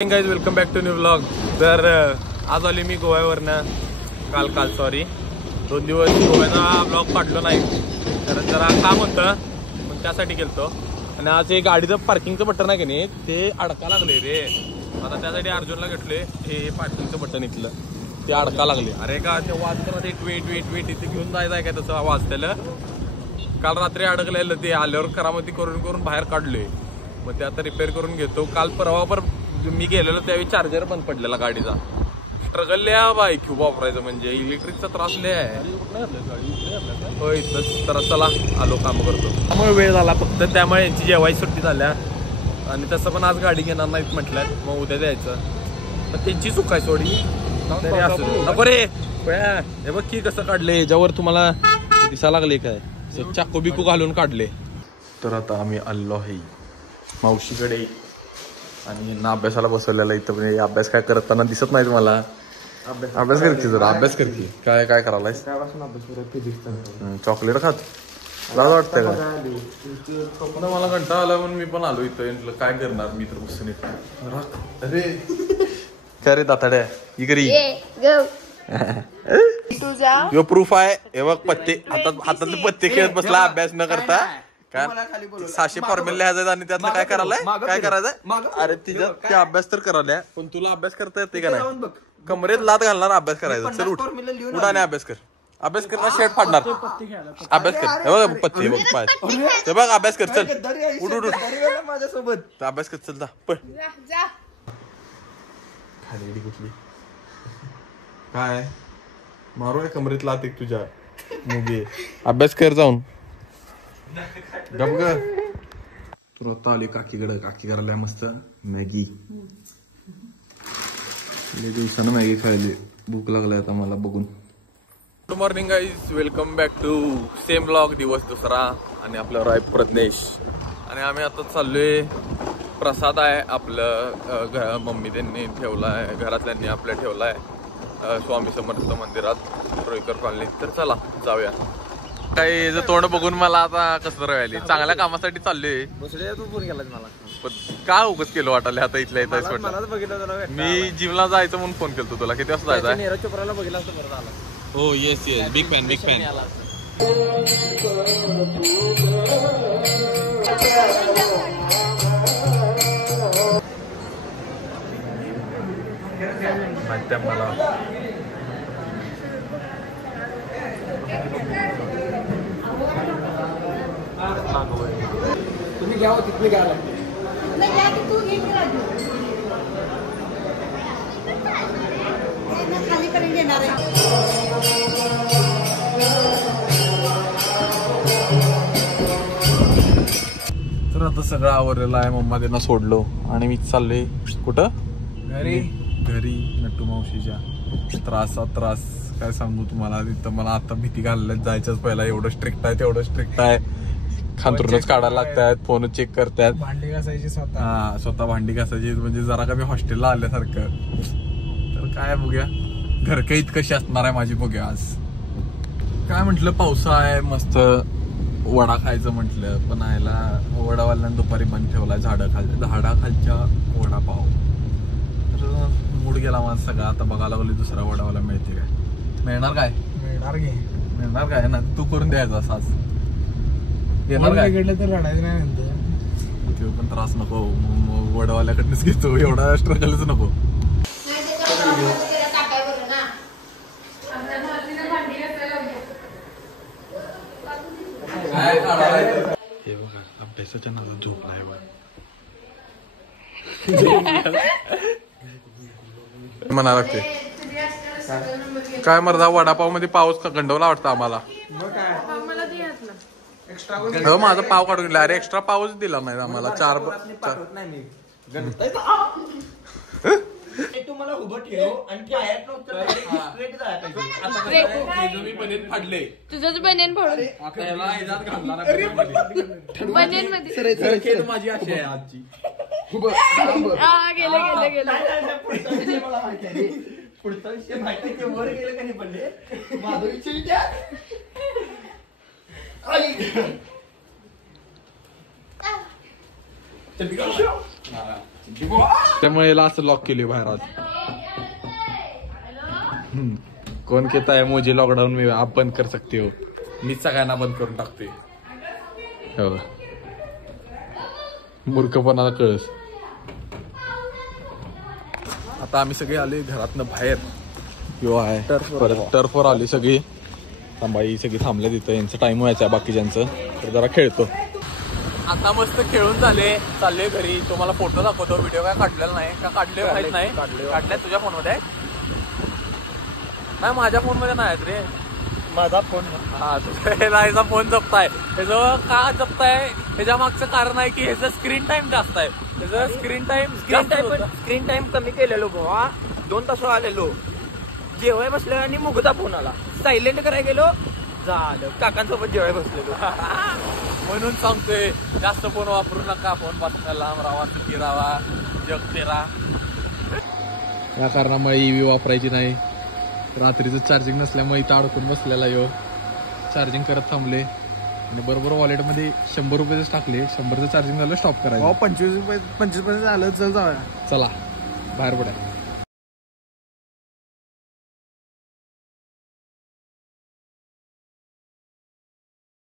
Guys welcome back to new vlog. तर आज आली मी गोव्यावरनं काल सॉरी 2 दिवस गोव्याचा ब्लॉग काढलो नाही कारण जरा काम होतं मग त्यासाठी गेलतो. आणि आज एक गाडीचं पार्किंगचं बटन आहे की नाही ते अडका लागले रे. आता त्यासाठी अर्जुनला घेतले हे पार्किंगचं बटन इथलं ते अडका लागले. अरे का ते वाजताना ते ट्वेट इथे घेऊन जायचं आहे काय तसं वाजतेलं. काल रात्री अडकलेलं ते आल्यावर करामती करून बाहेर काढले. मग ते आता रिपेअर करून घेतो. काल परवा मी गेलेलो त्यावेळी चार्जर बंद पडलेला गाडीचा. स्ट्रगल लिहा बाईक वापरायचं म्हणजे इलेक्ट्रिकचा त्रास लय आहे. होय तर चला आलो काम करतो. त्यामुळे वेळ झाला फक्त त्यामुळे यांची जेवायची सुट्टी झाल्या. आणि तसं पण आज गाडी घेणार नाहीत म्हटल्यात मग उद्या द्यायचं. तर त्यांची चूक आहे सोडी नको रे. हे बघ की कसं काढले याच्यावर तुम्हाला दिसायला लागले काय चाकू बिकू घालून काढले. तर आता आम्ही आलो आहे मावशीकडे आणि ना अभ्यासाला बसवलेला इथं. म्हणजे अभ्यास काय करताना दिसत नाही तुम्हाला. अभ्यास करते जरा अभ्यास करते. काय करायला चॉकलेट खात लाज वाटतंय का मला कंटाळा आला म्हणून मी पण आलो इथं. काय करणार मी तर बसून अरे काय रे दाताड्या इकरी यो प्रूफ आहे. हे बघ पत्ते हातातले पत्ते खेळत बसला अभ्यास न करता. काय 600 फॉर्म्युला लिहायचं आणि त्यातलं काय करायलाय काय करायचं. अरे तिच्या ते अभ्यास तर करायला पण तुला अभ्यास करता येते का नाही. कमरेत लात घालणार अभ्यास करायचा. चल उठाने अभ्यास करणार शेट फाडणार अभ्यास कर. हे बघ पत्ती बघ पाय ते बघ अभ्यास कर. चल उठ माझ्यासोबत अभ्यास कर. चल जा खाली कुठली काय मारू आहे कमरेत लात एक तुझ्या मुगे. अभ्यास कर जाऊन गप ग. तुला आता आली काकीकडं. काकी करायला मस्त मॅगी. दिवसानं मॅगी खायली. भूक लागलाय आता मला बघून. Good morning guys welcome back to same blog. दिवस दुसरा आणि आपल्यावर आहे प्रज्ञेश. आणि आम्ही आता चाललोय. प्रसाद आहे आपलं मम्मी त्यांनी ठेवलाय घरातल्यांनी आपल्या ठेवलाय स्वामी समर्थ मंदिरात रोईकर कॉलनीत. तर चला जाऊया. काही तोंड बघून मला आता कसं राहिली. चांगल्या कामासाठी चाललोय. तू फोन केला मला का उगच केलं वाटायला आता इथल्या इथं. मी जिमला जायचं म्हणून फोन केलतो तुला. किती वाजता जायचं. नीरज चोप्राला बघितला असतं बरं झालं. हो येस बिग फॅन माहिती आहे मला. तुम्ही घ्या तिथले घ्या खाली करून घेणार आहे. तर आता सगळं आवरलेलं आहे. मम्मा त्यांना सोडलो आणि मी चाललोय कुठं घरी नट्टू मावशीच्या. त्रास काय सांगू तुम्हाला. तिथं मला आता भीती घालण्यात जायच्याच पहिला. एवढं स्ट्रिक्ट आहे तेवढं स्ट्रिक्ट आहे. खांतरूनच काढायला लागतात. फोन चेक करतात. भांडी घासायची स्वतः भांडी घासायची. म्हणजे जरा का मी हॉस्टेलला आल्यासारखं. तर काय बघूया घरकाईत कशी असणार आहे माझी बघूया. आज काय म्हटलं पावसा आहे मस्त वडा खायचं म्हटलं पण आयला वडावाल्यानं दुपारी बंद ठेवलाय. झाडाखालच्या वडापाव. तर मूड गेला माझा सगळा. आता बघायला लागले दुसरा वडावाला मिळते काय. मिळणार काय ना तू करून द्यायचा सास. येणार काय तर रडायचं नाही म्हणतो. तो पण त्रास नको वडावाल्याकडनंच घेतो. एवढा स्ट्रगलच नको. हे बघा अभ्यासाच्या नादात झोपलाय म्हणा लागते. काय मर्दा वडापाव मध्ये पाऊस गंडवला वाटतं आम्हाला. माझा पाव काढून गेला. अरे एक्स्ट्रा पावच दिला नाही आम्हाला. 4 तुम्हाला उभं ठेव आणि फाडले तुझंच बनेन फोडून बनेन मध्ये माझी आशा आहे आजची. गेले पुढचा विषय माहिती वर गेलं का नाही पडले माझा विषय त्यामुळे याला असं लॉक केली बाहेर आज. कोण कहता है मुझे लॉकडाऊन में आप बंद कर सकते हो. मीच सगळ्यांना बंद करून टाकते. हो मूर्खपणाला कळस. आता आम्ही सगळे आले घरातनं बाहेर. यो आहे परत टर्फवर आली सगळी. थांबाई सगळी थांबले तिथं. यांचं टाइम व्हायचा बाकीच्यांचं तर जरा खेळतो. आता मस्त खेळून झाले चालले घरी. तुम्हाला फोटो दाखवतो. व्हिडिओ काय काढलेला नाही का? काढले माहित नाही. काढले तुझ्या फोनमध्ये नाही. माझ्या फोन मध्ये नाही रे. माझा फोन हा तुझा फोन जपताय. त्याचं का जपताय त्याच्या मागचं कारण आहे की ह्याचं स्क्रीन टाइम जास्त आहे. त्याचं स्क्रीन टाइम कमी केलेलो भावा. 2 तास आलेलो जेवाय बसलो आणि मुगदा फोन आला. सायलेंट करायला गेलो झालं काकांसोबत जेवाय बसलेलो. म्हणून सांगतोय जास्त फोन वापरू नका. फोन पासून लांब राहा. सुखी राहा. जग तेरा. या कारणामुळे ईव्ही वापरायची नाही. रात्रीचं चार्जिंग नसल्यामुळे इथं अडकून बसलेला यो. चार्जिंग करत थांबले आणि बरोबर वॉलेटमध्ये 100 रुपयेच टाकले. 100चं चार्जिंग झालं स्टॉप करायचं. 25 झालं. चल जाऊया. चला बाहेर पडा.